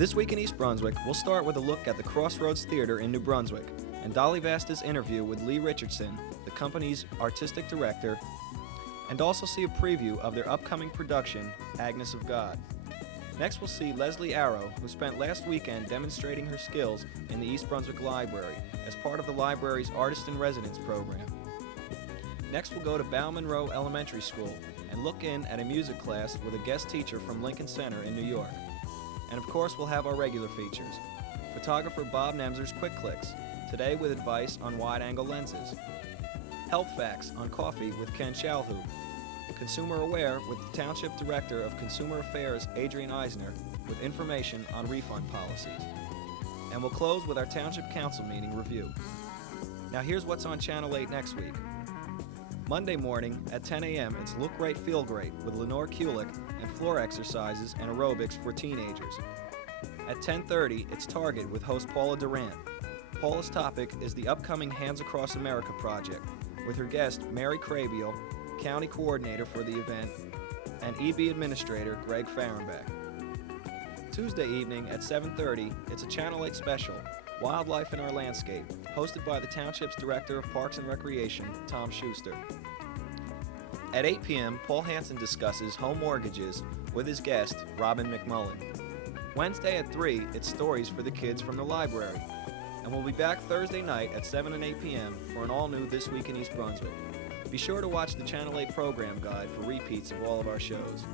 This week in East Brunswick, we'll start with a look at the Crossroads Theater in New Brunswick and Dolly Vasta's interview with Lee Richardson, the company's artistic director, and also see a preview of their upcoming production, Agnes of God. Next, we'll see Leslie Arouh, who spent last weekend demonstrating her skills in the East Brunswick Library as part of the library's Artist in Residence program. Next, we'll go to Bowne Munroe Elementary School and look in at a music class with a guest teacher from Lincoln Center in New York. And of course, we'll have our regular features. Photographer Bob Nemzer's Quick Clicks, today with advice on wide-angle lenses. Health Facts on coffee with Ken Shalhoub. Consumer Aware with the Township Director of Consumer Affairs, Adrian Eisner, with information on refund policies. And we'll close with our Township Council meeting review. Now here's what's on Channel 8 next week. Monday morning at 10 a.m. it's Look Great, Feel Great with Lenore Kulik and floor exercises and aerobics for teenagers. At 10:30 it's Target with host Paula Durant. Paula's topic is the upcoming Hands Across America project with her guest Mary Crabiel, County Coordinator for the event, and EB Administrator Greg Fahrenbach. Tuesday evening at 7:30 it's a Channel 8 special, Wildlife in Our Landscape, hosted by the Township's Director of Parks and Recreation, Tom Schuster. At 8 p.m., Paul Hansen discusses home mortgages with his guest, Robin McMullen. Wednesday at 3, it's Stories for the Kids from the Library. And we'll be back Thursday night at 7 and 8 p.m. for an all-new This Week in East Brunswick. Be sure to watch the Channel 8 program guide for repeats of all of our shows.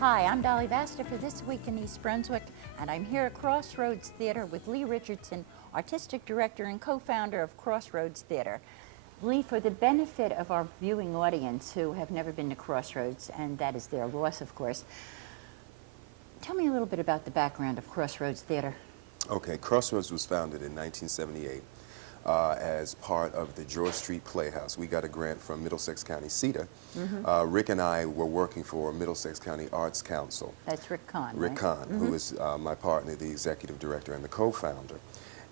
Hi, I'm Dolly Vasta for This Week in East Brunswick, and I'm here at Crossroads Theater with Lee Richardson, Artistic Director and co-founder of Crossroads Theater. Lee, for the benefit of our viewing audience who have never been to Crossroads, and that is their loss, of course, tell me a little bit about the background of Crossroads Theater. Okay, Crossroads was founded in 1978 as part of the George Street Playhouse. We got a grant from Middlesex County CETA. Rick and I were working for Middlesex County Arts Council. That's Rick Kahn, Rick right? Kahn, who is my partner, the executive director and the co-founder.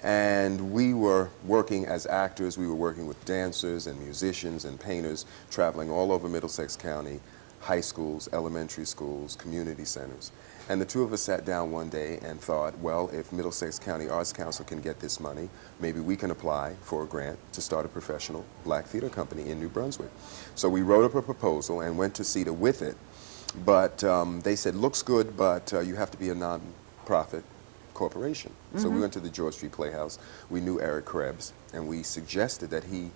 And we were working as actors, we were working with dancers and musicians and painters, traveling all over Middlesex County, high schools, elementary schools, community centers. And the two of us sat down one day and thought, well, if Middlesex County Arts Council can get this money, maybe we can apply for a grant to start a professional black theater company in New Brunswick. So we wrote up a proposal and went to CETA with it. But they said, looks good, but you have to be a non-profit corporation. So we went to the George Street Playhouse. We knew Eric Krebs, and we suggested that he,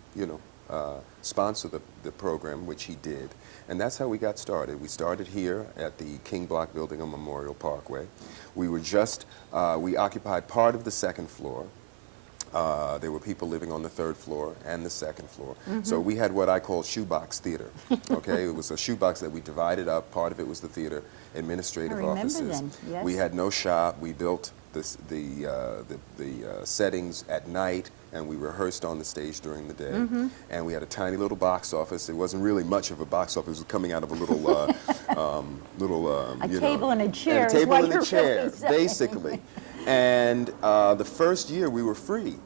sponsor the program, which he did. And that's how we got started. We started here at the King Block building on Memorial Parkway. We were just, we occupied part of the second floor. There were people living on the third floor and the second floor. So we had what I call shoebox theater. Okay, it was a shoebox that we divided up. Part of it was the theater administrative offices. Then, yes. We had no shop. We built the settings at night, and we rehearsed on the stage during the day. And we had a tiny little box office. It wasn't really much of a box office. It was coming out of a little, Table and a chair. And a table and a chair, really basically. And the first year we were free.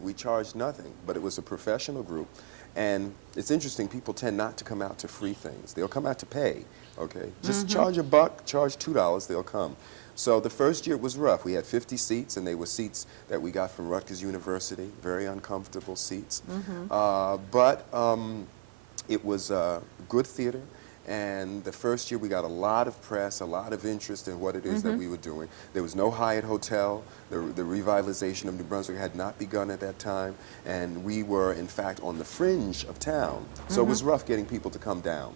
We charged nothing, but it was a professional group. And it's interesting, people tend not to come out to free things. They'll come out to pay, okay? Just charge a buck, charge $2, they'll come. So the first year was rough. We had 50 seats, and they were seats that we got from Rutgers University, very uncomfortable seats. But it was good theater. And the first year we got a lot of press, a lot of interest in what it is that we were doing. There was no Hyatt Hotel. The revitalization of New Brunswick had not begun at that time. And we were, in fact, on the fringe of town. So it was rough getting people to come down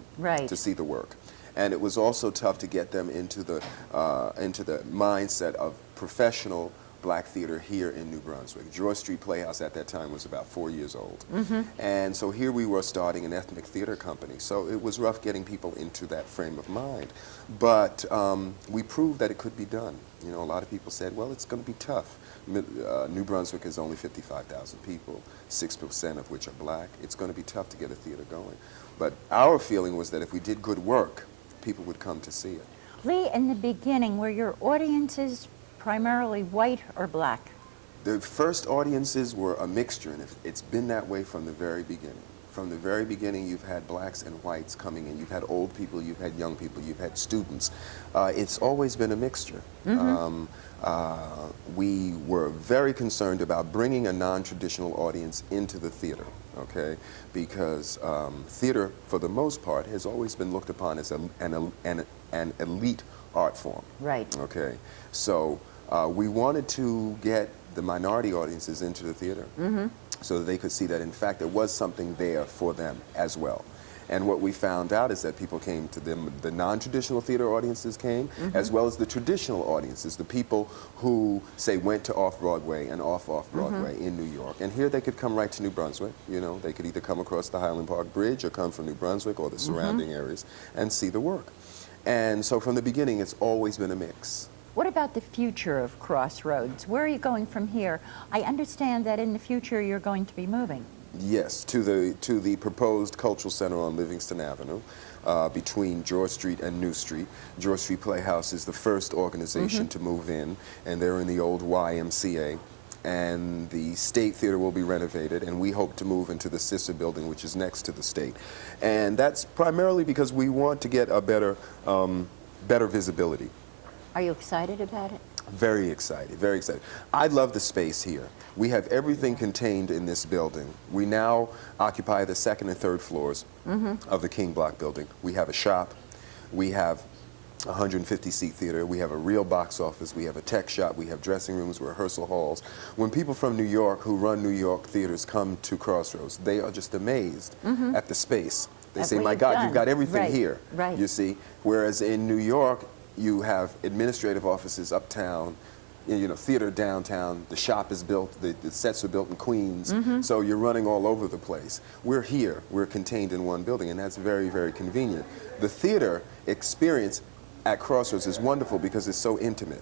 to see the work. And it was also tough to get them into the mindset of professional black theater here in New Brunswick. George Street Playhouse at that time was about 4 years old. And so here we were starting an ethnic theater company. So it was rough getting people into that frame of mind. But we proved that it could be done. You know, a lot of people said, well, it's going to be tough. New Brunswick is only 55,000 people, 6% of which are black. It's going to be tough to get a theater going. But our feeling was that if we did good work, people would come to see it. Lee, in the beginning, were your audiences primarily white or black? The first audiences were a mixture, and it's been that way from the very beginning. from the very beginning, you've had blacks and whites coming in. You've had old people, you've had young people, you've had students. It's always been a mixture. We were very concerned about bringing a non-traditional audience into the theater, okay? Because theater, for the most part, has always been looked upon as an elite art form. Right. Okay, so we wanted to get the minority audiences into the theater so that they could see that, in fact, there was something there for them as well. And what we found out is that people came to them, the non-traditional theater audiences came, as well as the traditional audiences, the people who, say, went to off-Broadway and off-Broadway in New York. And here they could come right to New Brunswick, you know, they could either come across the Highland Park Bridge or come from New Brunswick or the surrounding areas and see the work. And so from the beginning, it's always been a mix. What about the future of Crossroads? Where are you going from here? I understand that in the future you're going to be moving. Yes, to the proposed cultural center on Livingston Avenue, between George Street and New Street. George Street Playhouse is the first organization to move in, and they're in the old YMCA. And the State Theater will be renovated, and we hope to move into the sister building, which is next to the State. And that's primarily because we want to get a better visibility. Are you excited about it? Very excited, very excited. I love the space here. We have everything contained in this building. We now occupy the second and third floors of the King Block building. We have a shop. We have a 150-seat theater. We have a real box office. We have a tech shop. We have dressing rooms, rehearsal halls. When people from New York who run New York theaters come to Crossroads, they are just amazed at the space. They say, my God, you've got everything here, you see. Whereas in New York, you have administrative offices uptown, you know, theater downtown, the shop is built, the sets are built in Queens, so you're running all over the place. We're here, we're contained in one building, and that's very, very convenient. The theater experience at Crossroads is wonderful because it's so intimate.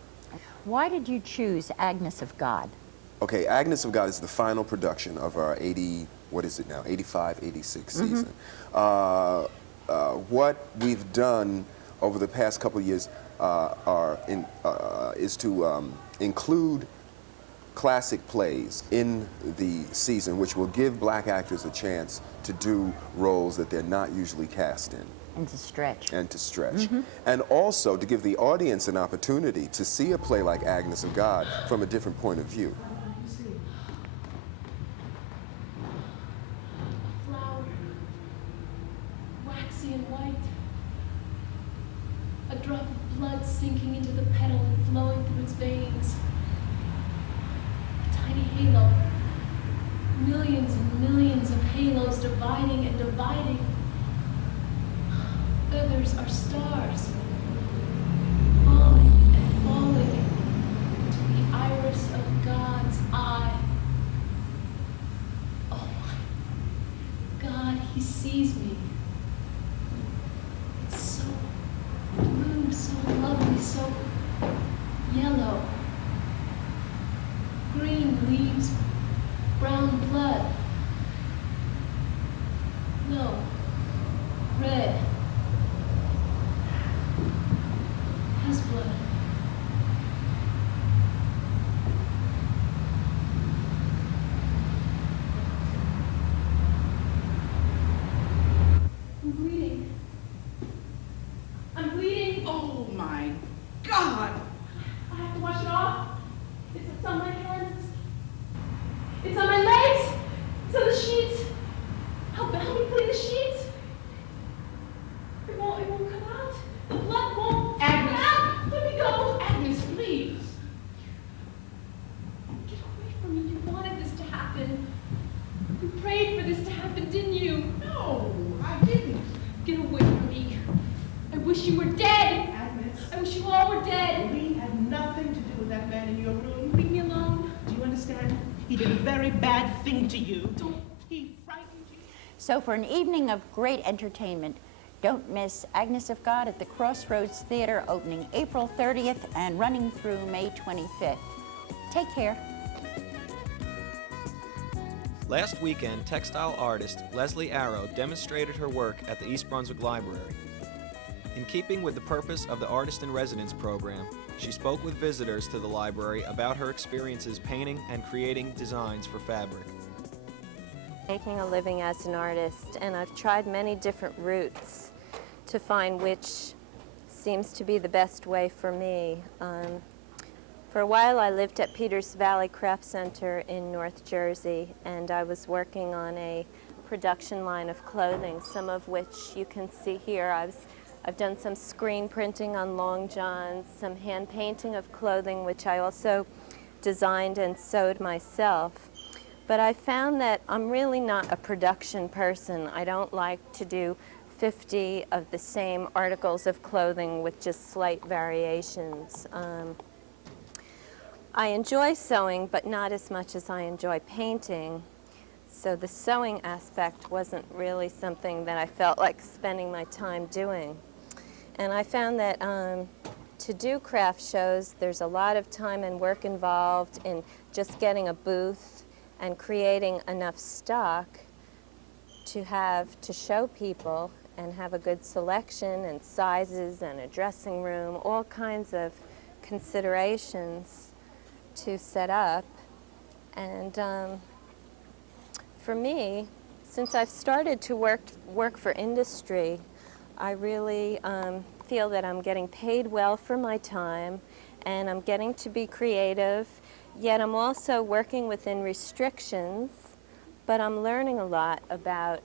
Why did you choose Agnes of God? Okay, Agnes of God is the final production of our 85, 86 season. What we've done over the past couple of years is to include classic plays in the season, which will give black actors a chance to do roles that they're not usually cast in. And to stretch. And to stretch. And also to give the audience an opportunity to see a play like Agnes of God from a different point of view. A flower, waxy and white. A drop of blood sinking into the petal and flowing through its veins. A tiny halo. Millions and millions of halos dividing and dividing. Others are stars, falling and falling into the iris of God's eye. Oh my God, He sees me. It's so blue, so lovely, so yellow. Green leaves, brown blood. No, red. His blood. I'm bleeding. I'm bleeding. Oh my God! I have to wash it off. It's on my hands. It's on my legs. It's on the sheets. Help me clean the sheets. It won't come out. The blood won't Agnes. come out. Let me go. Agnes, please. Get away from me. You wanted this to happen. You prayed for this to happen, didn't you? No, I didn't. Get away from me. I wish you were dead. Agnes, I wish you all were dead. we had nothing to do with that man in your room. Leave me alone. Do you understand? He did a very bad thing to you. He frightened you. So for an evening of great entertainment, don't miss Agnes of God at the Crossroads Theater, opening April 30th and running through May 25th. Take care. Last weekend, textile artist Leslie Arouh demonstrated her work at the East Brunswick Library. In keeping with the purpose of the Artist in Residence program, she spoke with visitors to the library about her experiences painting and creating designs for fabric. Making a living as an artist, and I've tried many different routes to find which seems to be the best way for me. For a while I lived at Peters Valley Craft Center in North Jersey, and I was working on a production line of clothing, some of which you can see here. I've done some screen printing on long johns, some hand painting of clothing, which I also designed and sewed myself. But I found that I'm really not a production person. I don't like to do 50 of the same articles of clothing with just slight variations. I enjoy sewing, but not as much as I enjoy painting. So the sewing aspect wasn't really something that I felt like spending my time doing. And I found that to do craft shows, there's a lot of time and work involved in just getting a booth and creating enough stock to show people and have a good selection and sizes and a dressing room, all kinds of considerations to set up. And for me, since I've started to work for industry, I really feel that I'm getting paid well for my time, and I'm getting to be creative, yet I'm also working within restrictions, but I'm learning a lot about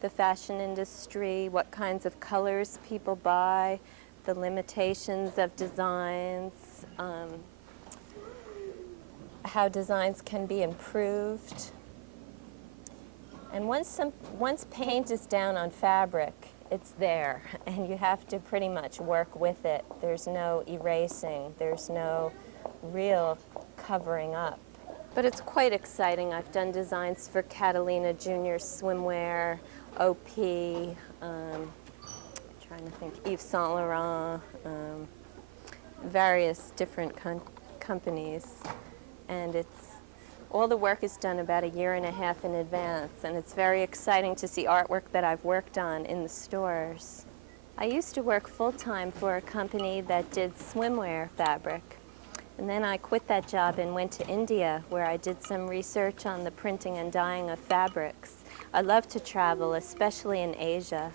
the fashion industry, what kinds of colors people buy, the limitations of designs, how designs can be improved. And once paint is down on fabric, it's there, and you have to pretty much work with it. There's no erasing, there's no real covering up. But it's quite exciting. I've done designs for Catalina Junior swimwear, OP, trying to think, Yves Saint Laurent, various different companies. And all the work is done about 1.5 years in advance, and it's very exciting to see artwork that I've worked on in the stores. I used to work full-time for a company that did swimwear fabric, and then I quit that job and went to India, where I did some research on the printing and dyeing of fabrics. I love to travel, especially in Asia.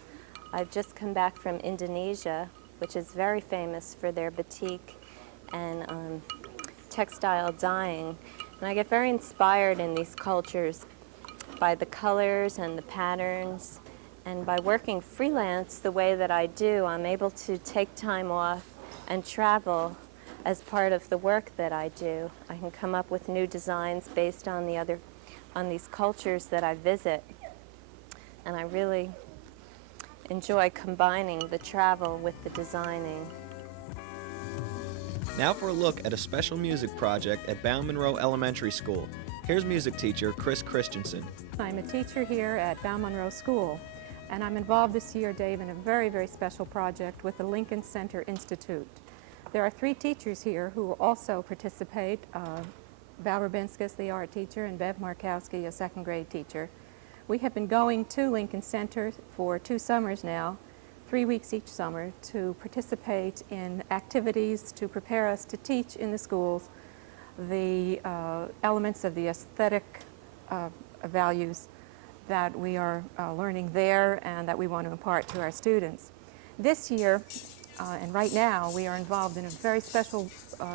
I've just come back from Indonesia, which is very famous for their batik and textile dyeing. And I get very inspired in these cultures by the colors and the patterns. And by working freelance the way that I do, I'm able to take time off and travel as part of the work that I do. I can come up with new designs based on these cultures that I visit. And I really enjoy combining the travel with the designing. Now for a look at a special music project at Bowne Munroe Elementary School. Here's music teacher Chris Christensen. I'm a teacher here at Bowne Munroe School, and I'm involved this year, Dave, in a very, very special project with the Lincoln Center Institute. There are 3 teachers here who will also participate, Val Rabinskas, the art teacher, and Bev Markowski, a 2nd grade teacher. We have been going to Lincoln Center for 2 summers now, 3 weeks each summer, to participate in activities to prepare us to teach in the schools the elements of the aesthetic values that we are learning there and that we want to impart to our students. This year, and right now, we are involved in a very special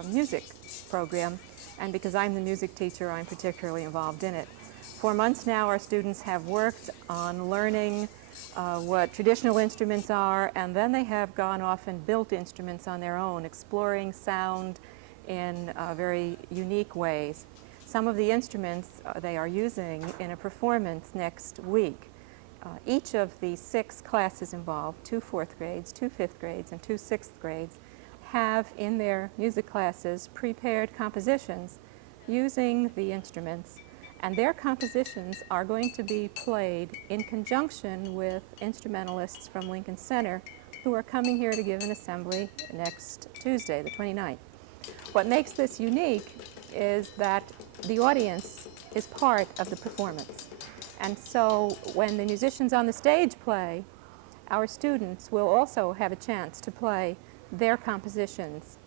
music program, and because I'm the music teacher, I'm particularly involved in it. For months now, our students have worked on learning what traditional instruments are, and then they have gone off and built instruments on their own, exploring sound in very unique ways. Some of the instruments they are using in a performance next week. Each of the 6 classes involved, 2 4th grades, 2 5th grades, and 2 6th grades, have in their music classes prepared compositions using the instruments. And their compositions are going to be played in conjunction with instrumentalists from Lincoln Center who are coming here to give an assembly next Tuesday, the 29th. What makes this unique is that the audience is part of the performance. And so when the musicians on the stage play, our students will also have a chance to play their compositions.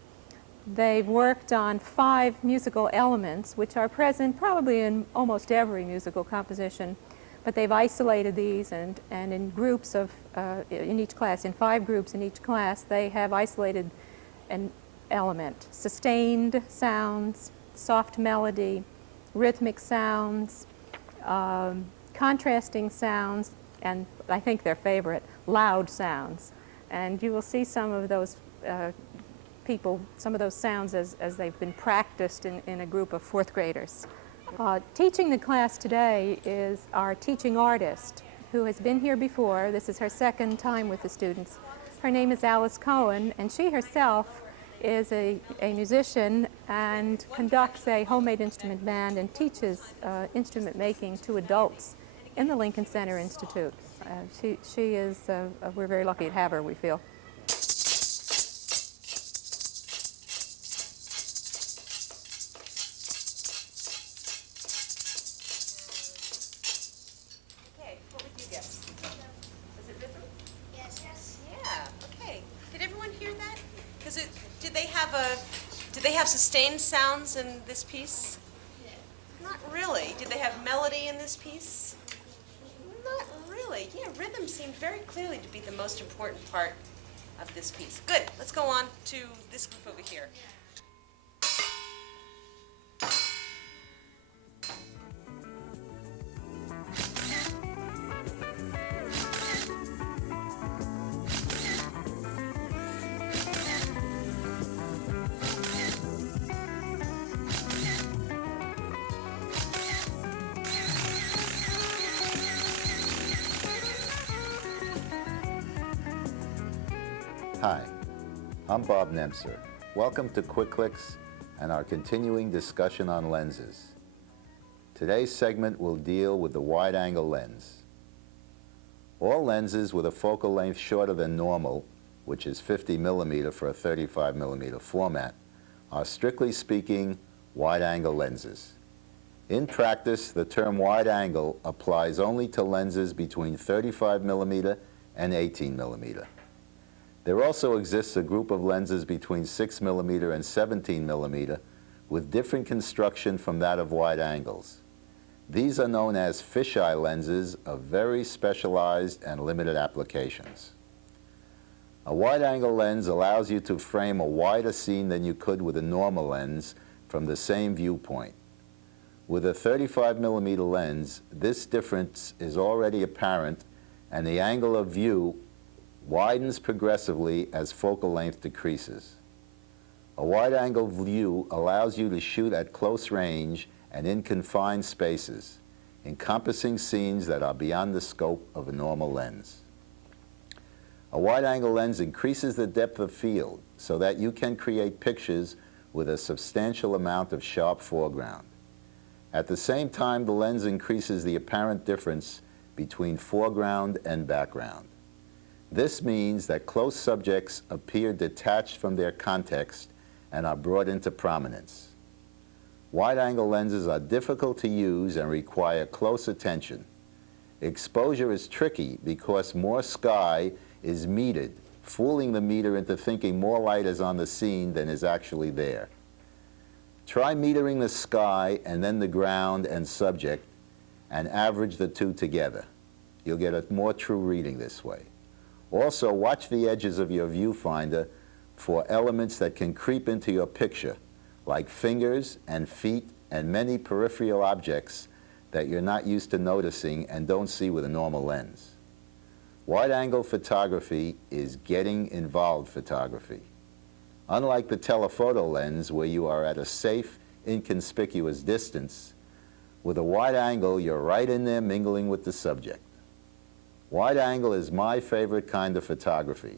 They've worked on 5 musical elements, which are present probably in almost every musical composition, but they've isolated these, and in groups of, in each class, in 5 groups in each class, they have isolated an element: sustained sounds, soft melody, rhythmic sounds, contrasting sounds, and I think their favorite, loud sounds. And you will see some of those some of those sounds as they've been practiced in a group of 4th graders. Teaching the class today is our teaching artist, who has been here before. This is her 2nd time with the students. Her name is Alice Cohen, and she herself is a musician and conducts a homemade instrument band and teaches instrument making to adults in the Lincoln Center Institute. She is, we're very lucky to have her, we feel. Okay, what would you guess? Was it rhythm? Yes. Yeah, okay. Did everyone hear that? Did they have sustained sounds in this piece? Not really. Did they have melody in this piece? Not really. Yeah, rhythm seemed very clearly to be the most important part of this piece. Good. Let's go on to this group over here. Hi, I'm Bob Nemser. Welcome to Quick Clicks and our continuing discussion on lenses. Today's segment will deal with the wide-angle lens. All lenses with a focal length shorter than normal, which is 50 millimeter for a 35 millimeter format, are strictly speaking wide-angle lenses. In practice, the term wide-angle applies only to lenses between 35 millimeter and 18 millimeter. There also exists a group of lenses between 6 millimeter and 17 millimeter with different construction from that of wide angles. These are known as fisheye lenses of very specialized and limited applications. A wide-angle lens allows you to frame a wider scene than you could with a normal lens from the same viewpoint. With a 35 millimeter lens, this difference is already apparent, and the angle of view widens progressively as focal length decreases. A wide-angle view allows you to shoot at close range and in confined spaces, encompassing scenes that are beyond the scope of a normal lens. A wide-angle lens increases the depth of field so that you can create pictures with a substantial amount of sharp foreground. At the same time, the lens increases the apparent difference between foreground and background. This means that close subjects appear detached from their context and are brought into prominence. Wide-angle lenses are difficult to use and require close attention. Exposure is tricky because more sky is metered, fooling the meter into thinking more light is on the scene than is actually there. Try metering the sky and then the ground and subject and average the two together. You'll get a more true reading this way. Also, watch the edges of your viewfinder for elements that can creep into your picture, like fingers and feet and many peripheral objects that you're not used to noticing and don't see with a normal lens. Wide-angle photography is getting involved photography. Unlike the telephoto lens, where you are at a safe, inconspicuous distance, with a wide angle, you're right in there mingling with the subject. Wide angle is my favorite kind of photography,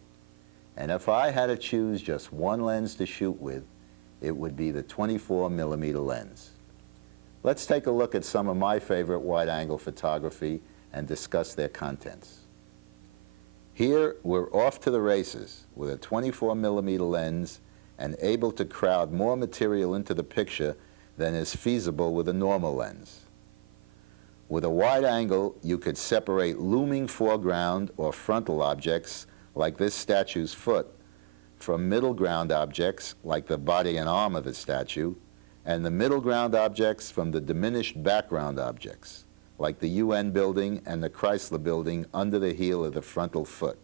and if I had to choose just one lens to shoot with, it would be the 24 millimeter lens. Let's take a look at some of my favorite wide angle photography and discuss their contents. Here, we're off to the races with a 24 millimeter lens and able to crowd more material into the picture than is feasible with a normal lens. With a wide angle, you could separate looming foreground or frontal objects like this statue's foot from middle ground objects like the body and arm of the statue, and the middle ground objects from the diminished background objects like the UN building and the Chrysler building under the heel of the frontal foot.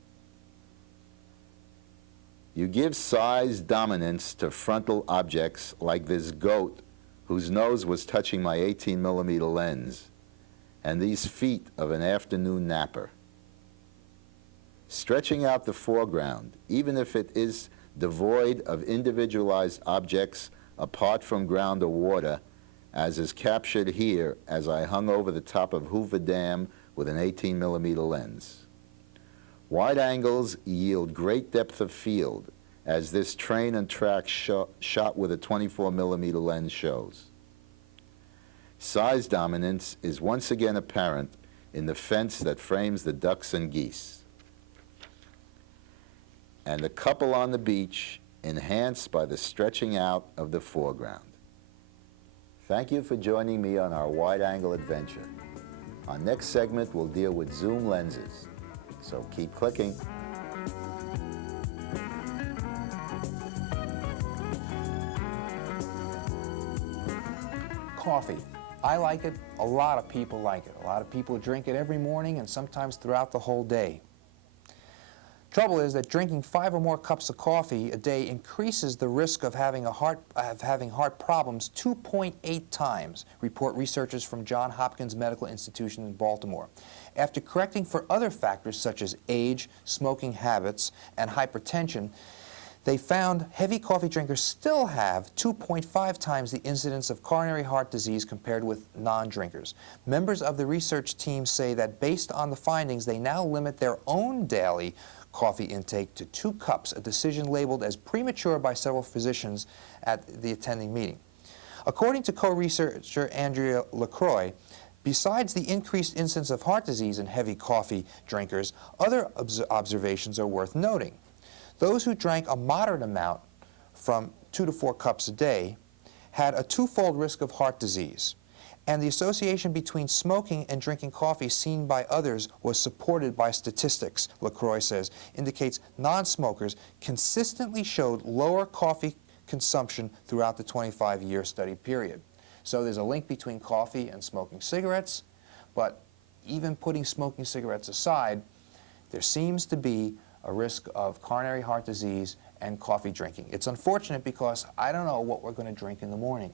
You give size dominance to frontal objects like this goat whose nose was touching my 18mm lens, and these feet of an afternoon napper. Stretching out the foreground, even if it is devoid of individualized objects apart from ground or water, as is captured here as I hung over the top of Hoover Dam with an 18mm lens. Wide angles yield great depth of field, as this train and track shot with a 24mm lens shows. Size dominance is once again apparent in the fence that frames the ducks and geese, and the couple on the beach enhanced by the stretching out of the foreground. Thank you for joining me on our wide-angle adventure. Our next segment will deal with zoom lenses, so keep clicking. Coffee. I like it. A lot of people like it. A lot of people drink it every morning and sometimes throughout the whole day. Trouble is that drinking 5 or more cups of coffee a day increases the risk of having heart problems 2.8 times, report researchers from Johns Hopkins Medical Institution in Baltimore. After correcting for other factors such as age, smoking habits, and hypertension, they found heavy coffee drinkers still have 2.5 times the incidence of coronary heart disease compared with non-drinkers. Members of the research team say that based on the findings, they now limit their own daily coffee intake to 2 cups, a decision labeled as premature by several physicians at the attending meeting. According to co-researcher Andrea LaCroix, besides the increased incidence of heart disease in heavy coffee drinkers, other observations are worth noting. Those who drank a moderate amount, from 2 to 4 cups a day, had a 2-fold risk of heart disease. And the association between smoking and drinking coffee seen by others was supported by statistics, LaCroix says, indicates non-smokers consistently showed lower coffee consumption throughout the 25-year study period. So there's a link between coffee and smoking cigarettes, but even putting smoking cigarettes aside, there seems to be a risk of coronary heart disease and coffee drinking. It's unfortunate because I don't know what we're going to drink in the morning.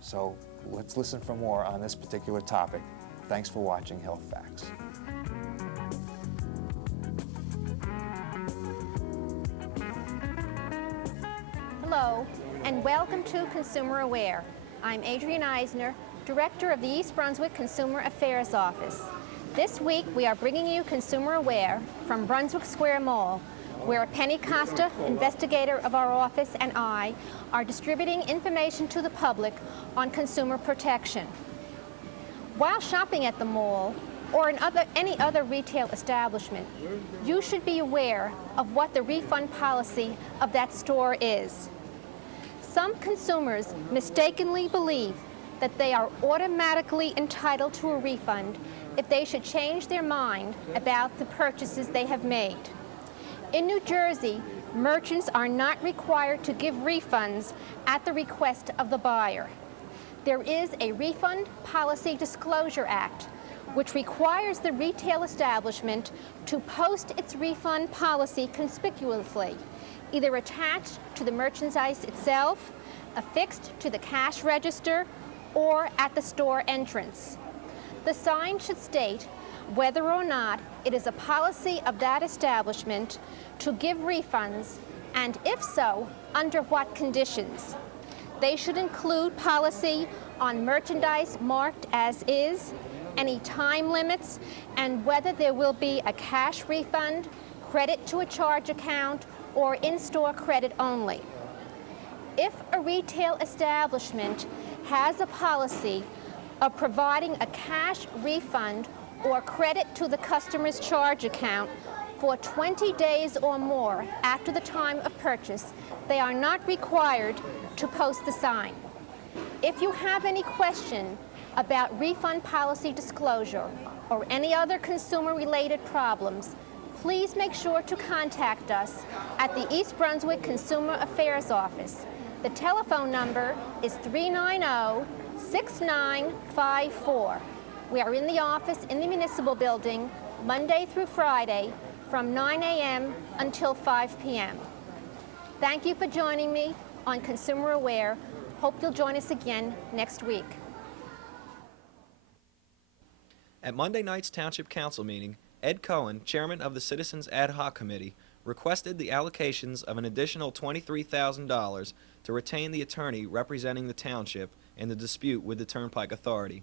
So let's listen for more on this particular topic. Thanks for watching Health Facts. Hello, and welcome to Consumer Aware. I'm Adrienne Eisner, Director of the East Brunswick Consumer Affairs Office. This week, we are bringing you Consumer Aware from Brunswick Square Mall, where Penny Costa, investigator of our office, and I are distributing information to the public on consumer protection. While shopping at the mall or in any other retail establishment, you should be aware of what the refund policy of that store is. Some consumers mistakenly believe that they are automatically entitled to a refund if they should change their mind about the purchases they have made. In New Jersey, merchants are not required to give refunds at the request of the buyer. There is a Refund Policy Disclosure Act, which requires the retail establishment to post its refund policy conspicuously, either attached to the merchandise itself, affixed to the cash register, or at the store entrance. The sign should state whether or not it is a policy of that establishment to give refunds, and if so, under what conditions. They should include policy on merchandise marked as is, any time limits, and whether there will be a cash refund, credit to a charge account, or in-store credit only. If a retail establishment has a policy of providing a cash refund or credit to the customer's charge account for 20 days or more after the time of purchase, they are not required to post the sign. If you have any question about refund policy disclosure or any other consumer-related problems, please make sure to contact us at the East Brunswick Consumer Affairs Office. The telephone number is 390-6954. We are in the office in the municipal building Monday through Friday from 9 a.m. until 5 p.m. Thank you for joining me on Consumer Aware. Hope you'll join us again next week. At Monday night's Township Council meeting, Ed Cohen, chairman of the Citizens Ad Hoc Committee, requested the allocations of an additional $23,000 to retain the attorney representing the township in the dispute with the Turnpike Authority.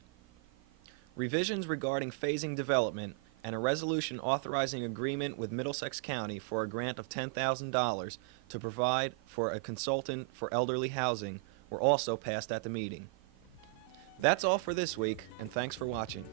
Revisions regarding phasing development and a resolution authorizing agreement with Middlesex County for a grant of $10,000 to provide for a consultant for elderly housing were also passed at the meeting. That's all for this week, and thanks for watching.